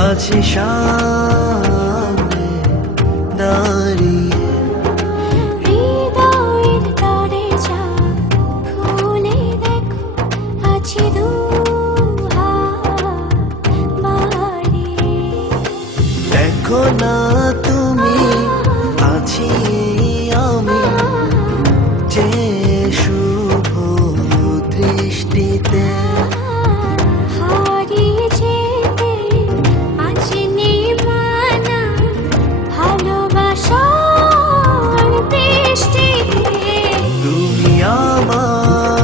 আছি সামনে দাঁড়িয়ে। হৃদয়ের দরজা খুলে দেখো, আছি দুহাত বাড়িয়ে। দেখো না তুমি আছি আমি যে শুভ দৃষ্টিতে। হারিয়ে যেতে আজ নির্মাণা ভালোবাসার বৃষ্টিতে। তুমি আমার,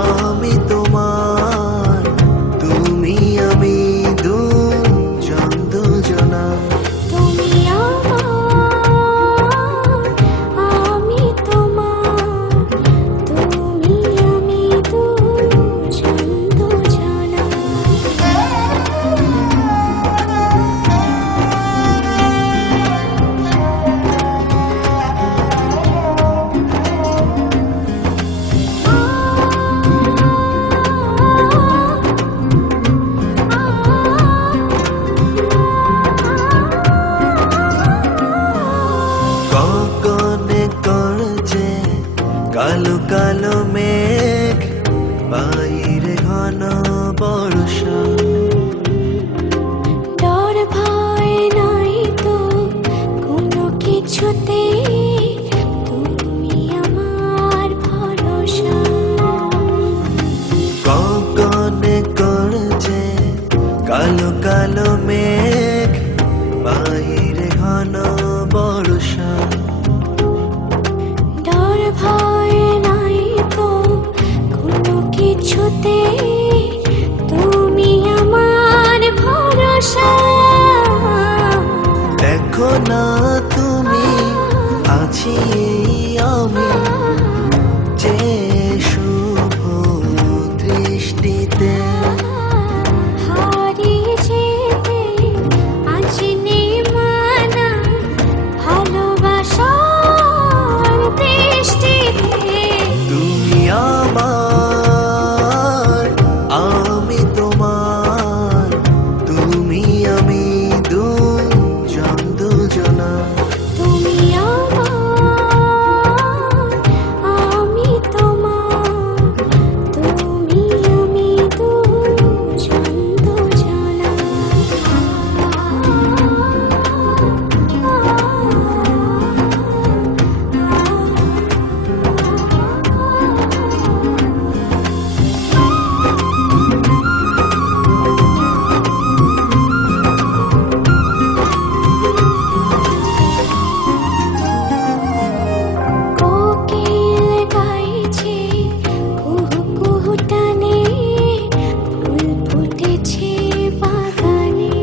আমি তোমার, তুমি আমি দুজন দুজনা। তুমি আমার, আমি তোমার, তুমি আমি দুজন দুজনা। গগনে করছে কালো কালো মেঘ, বাইরে ঘন বর্ষা। ডর ভয় নাই তো কোনো কিছুতে, তুমি আমার ভরসা। গগনে করছে কালো কালো মেঘ, বাইরে ঘন বর্ষা। ডর ভয় নাই তো কোনো কিছুতে, তুমি আমার ভরসা। দেখো না তুমি আছি আমি যে শুভ দৃষ্টিতে। হারিয়ে যেতে আজ নির্মাণা ভালোবাসার বৃষ্টিতে। তুমি আমার, আমি তোমার, তুমি আমি দুজন দুজনা। তুমি আমার, আমি তোমার, তুমি আমি দুজন দুজনা। কোকিল গাইছে কুহু কুহু টানে, ফুল ফুটেছে বাগানে।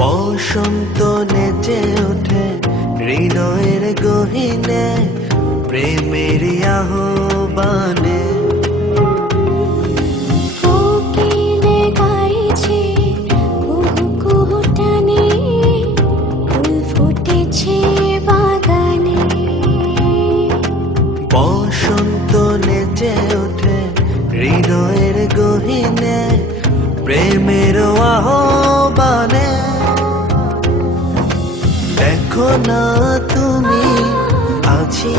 বসন্ত নেচে ওঠে হৃদয়ের গহীনে, প্রেমের আহ্বানে। কোকিল গাইছে কুহু কুহু টানে, ফুল ফুটেছে বাগানে। বসন্ত নেচে ওঠে হৃদয়ের গহীনে, প্রেমের আহ্বানে। দেখো না তুমি আছি